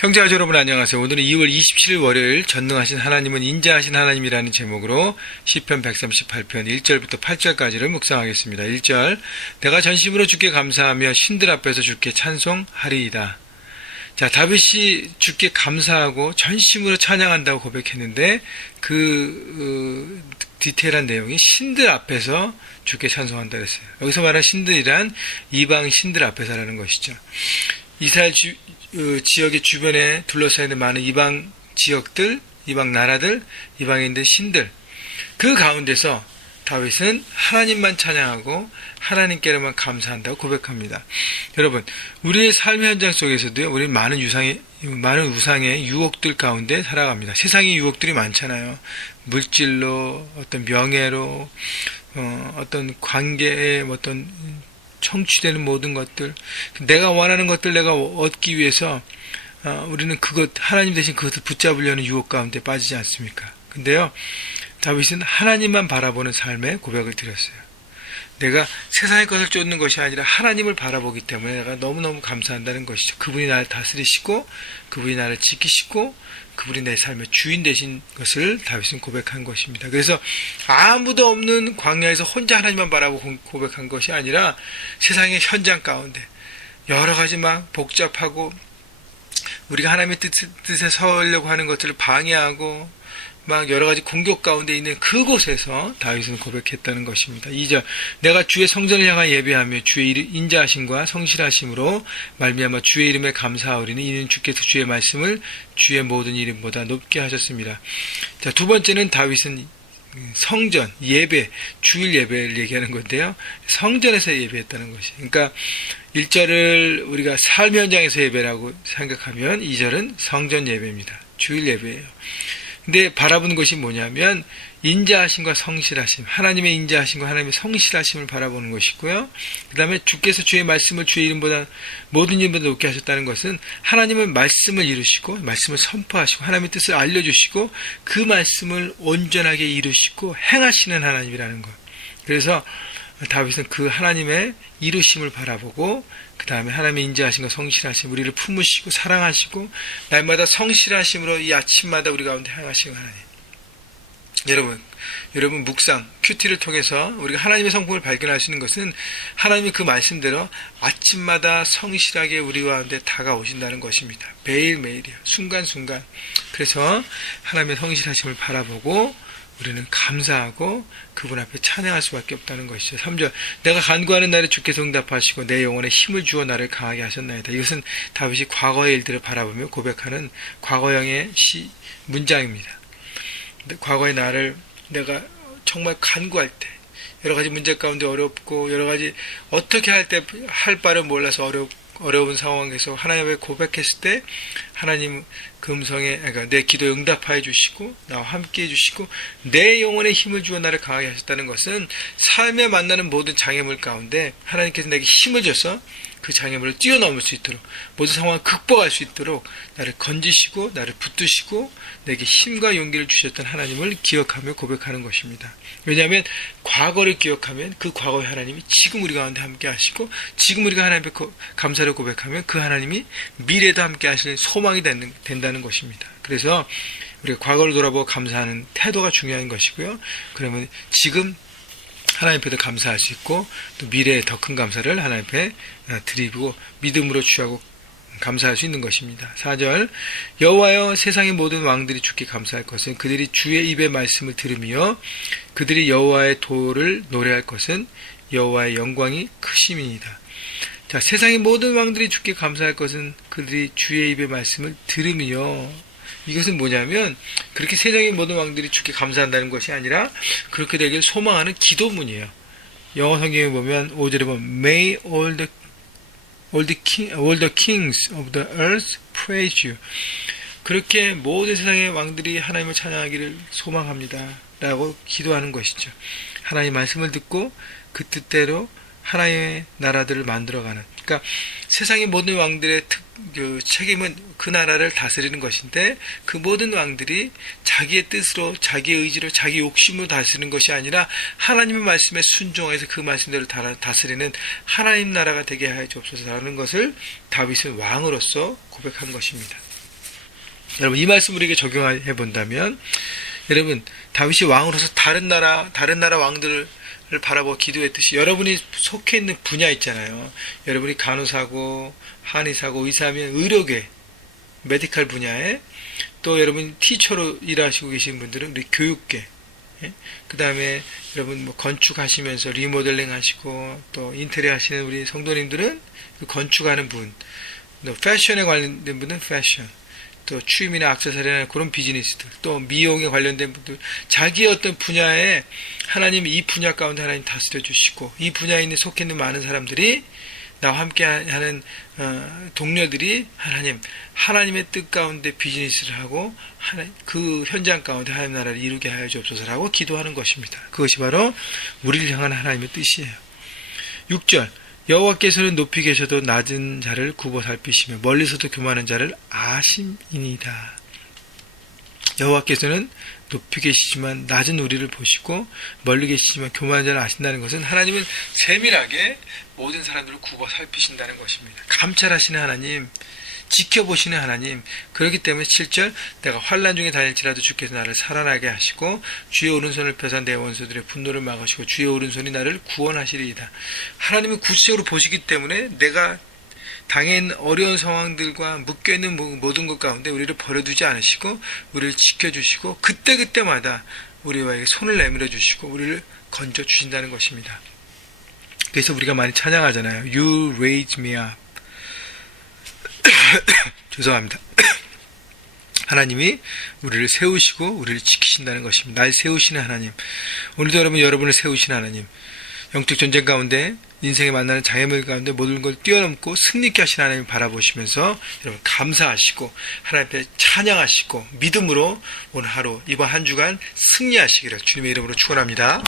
형제와 여러분 안녕하세요. 오늘은 2월 27일 월요일 전능하신 하나님은 인자하신 하나님이라는 제목으로 시편 138편 1절부터 8절까지를 묵상하겠습니다. 1절 내가 전심으로 주께 감사하며 신들 앞에서 주께 찬송하리이다. 자, 다윗이 주께 감사하고 전심으로 찬양한다고 고백했는데 디테일한 내용이 신들 앞에서 주께 찬송한다 그랬어요. 여기서 말하는 신들이란 이방 신들 앞에서라는 것이죠. 이스라엘 지역의 주변에 둘러싸여 있는 많은 이방 지역들, 이방 나라들, 이방인들, 신들, 그 가운데서 다윗은 하나님만 찬양하고 하나님께로만 감사한다고 고백합니다. 여러분, 우리의 삶의 현장 속에서도요, 우리는 많은 우상의 유혹들 가운데 살아갑니다. 세상의 유혹들이 많잖아요. 물질로, 어떤 명예로, 어떤 관계에 어떤 청취되는 모든 것들, 내가 원하는 것들 내가 얻기 위해서 우리는 하나님 대신 그것을 붙잡으려는 유혹 가운데 빠지지 않습니까? 근데요, 다윗은 하나님만 바라보는 삶의 고백을 드렸어요. 내가 세상의 것을 쫓는 것이 아니라 하나님을 바라보기 때문에 내가 너무너무 감사한다는 것이죠. 그분이 나를 다스리시고 그분이 나를 지키시고 그분이 내 삶의 주인 되신 것을 다윗은 고백한 것입니다. 그래서 아무도 없는 광야에서 혼자 하나님만 바라보고 고백한 것이 아니라 세상의 현장 가운데 여러 가지 막 복잡하고 우리가 하나님의 뜻에 서려고 하는 것들을 방해하고 막 여러 가지 공격 가운데 있는 그곳에서 다윗은 고백했다는 것입니다. 2절 내가 주의 성전을 향하여 예배하며 주의 인자하심과 성실하심으로 말미암아 주의 이름에 감사하오리니 이는 주께서 주의 말씀을 주의 모든 이름보다 높게 하셨습니다. 자, 두 번째는 다윗은 성전, 예배, 주일 예배를 얘기하는 건데요. 성전에서 예배했다는 것이. 그러니까 1절을 우리가 삶 현장에서 예배라고 생각하면 2절은 성전 예배입니다. 주일 예배예요. 근데 바라보는 것이 뭐냐면 인자하심과 성실하심, 하나님의 인자하심과 하나님의 성실하심을 바라보는 것이고요. 그 다음에 주께서 주의 말씀을 주의 이름보다 모든 이름보다 높게 하셨다는 것은 하나님은 말씀을 이루시고 말씀을 선포하시고 하나님의 뜻을 알려주시고 그 말씀을 온전하게 이루시고 행하시는 하나님이라는 것. 그래서 다윗은 그 하나님의 이루심을 바라보고 그 다음에 하나님의 인자하심과 성실하심, 우리를 품으시고 사랑하시고 날마다 성실하심으로 이 아침마다 우리 가운데 행하시는 하나님. 여러분 묵상, 큐티를 통해서 우리가 하나님의 성품을 발견할 수 있는 것은 하나님이 그 말씀대로 아침마다 성실하게 우리 가운데 다가오신다는 것입니다. 매일매일이요. 순간순간. 그래서 하나님의 성실하심을 바라보고 우리는 감사하고 그분 앞에 찬양할 수밖에 없다는 것이죠. 3절 내가 간구하는 날에 주께서 응답하시고 내 영혼에 힘을 주어 나를 강하게 하셨나이다. 이것은 다윗이 과거의 일들을 바라보며 고백하는 과거형의 문장입니다. 과거의 나를 내가 정말 간구할 때 여러 가지 문제 가운데 어렵고 여러 가지 어떻게 할 바를 몰라서 어려운 상황에서 하나님을 고백했을 때 하나님 그 음성에 그러니까 내 기도에 응답하여 주시고 나와 함께 해주시고 내 영혼에 힘을 주어 나를 강하게 하셨다는 것은 삶에 만나는 모든 장애물 가운데 하나님께서 내게 힘을 줘서 그 장애물을 뛰어넘을 수 있도록 모든 상황을 극복할 수 있도록 나를 건지시고 나를 붙드시고 내게 힘과 용기를 주셨던 하나님을 기억하며 고백하는 것입니다. 왜냐하면 과거를 기억하면 그 과거의 하나님이 지금 우리 가운데 함께 하시고 지금 우리가 하나님께 감사를 고백하면 그 하나님이 미래도 함께 하시는 소망이 된다는 것입니다. 그래서 우리가 과거를 돌아보고 감사하는 태도가 중요한 것이고요. 그러면 지금 하나님 앞에도 감사할 수 있고 또 미래에 더 큰 감사를 하나님 앞에 드리고 믿음으로 취하고 감사할 수 있는 것입니다. 4절 여호와여 세상의 모든 왕들이 주께 감사할 것은 그들이 주의 입의 말씀을 들으며 그들이 여호와의 도를 노래할 것은 여호와의 영광이 크심이니이다. 자, 세상의 모든 왕들이 주께 감사할 것은 그들이 주의 입의 말씀을 들으며 이것은 뭐냐면 그렇게 세상의 모든 왕들이 주께 감사한다는 것이 아니라 그렇게 되길 소망하는 기도문이에요. 영어 성경에 보면 5절에 보면 May all the kings of the earth praise you. 그렇게 모든 세상의 왕들이 하나님을 찬양하기를 소망합니다. 라고 기도하는 것이죠. 하나님의 말씀을 듣고 그 뜻대로 하나님의 나라들을 만들어가는. 그러니까 세상의 모든 왕들의 책임은 그 나라를 다스리는 것인데 그 모든 왕들이 자기의 뜻으로 자기의 의지로 자기 욕심으로 다스리는 것이 아니라 하나님의 말씀에 순종해서 그 말씀대로 다스리는 하나님 나라가 되게 하여 주옵소서라는 것을 다윗은 왕으로서 고백한 것입니다. 여러분 이 말씀을 우리에게 적용해 본다면 여러분 다윗이 왕으로서 다른 나라 왕들을 바라보고 기도했듯이 여러분이 속해 있는 분야 있잖아요. 여러분이 간호사고 한의사고 의사면 의료계 메디칼 분야에 또 여러분 티처로 일하시고 계신 분들은 우리 교육계 그 다음에 여러분 뭐 건축하시면서 리모델링 하시고 또 인테리어 하시는 우리 성도님들은 그 건축하는 분, 또 패션에 관련된 분은 패션, 또 취미나 액세서리나 그런 비즈니스들, 또 미용에 관련된 분들, 자기의 어떤 분야에 하나님 이 분야 가운데 하나님 다스려 주시고 이 분야에 있는 속해 있는 많은 사람들이 나와 함께 하는 동료들이 하나님의 뜻 가운데 비즈니스를 하고 그 현장 가운데 하나님 나라를 이루게 하여 주옵소서라고 기도하는 것입니다. 그것이 바로 우리를 향한 하나님의 뜻이에요. 6절 여호와께서는 높이 계셔도 낮은 자를 굽어 살피시며 멀리서도 교만한 자를 아심이니이다. 여호와께서는 높이 계시지만 낮은 우리를 보시고 멀리 계시지만 교만한 자를 아신다는 것은 하나님은 세밀하게 모든 사람들을 굽어 살피신다는 것입니다. 감찰하시는 하나님, 지켜보시는 하나님. 그렇기 때문에 7절 내가 환난 중에 다닐지라도 주께서 나를 살아나게 하시고 주의 오른손을 펴사 내 원수들의 분노를 막으시고 주의 오른손이 나를 구원하시리이다. 하나님은 구체적으로 보시기 때문에 내가 당해 있는 어려운 상황들과 묶여있는 모든 것 가운데 우리를 버려두지 않으시고 우리를 지켜주시고 그때그때마다 우리와에게 손을 내밀어 주시고 우리를 건져 주신다는 것입니다. 그래서 우리가 많이 찬양하잖아요. You raise me up. 죄송합니다. 하나님이 우리를 세우시고 우리를 지키신다는 것입니다. 날 세우시는 하나님. 오늘도 여러분을 세우시는 하나님. 영적 전쟁 가운데 인생에 만나는 장애물 가운데 모든 걸 뛰어넘고 승리케 하신 하나님 바라보시면서 여러분 감사하시고 하나님 앞에 찬양하시고 믿음으로 오늘 하루 이번 한 주간 승리하시기를 주님의 이름으로 축원합니다.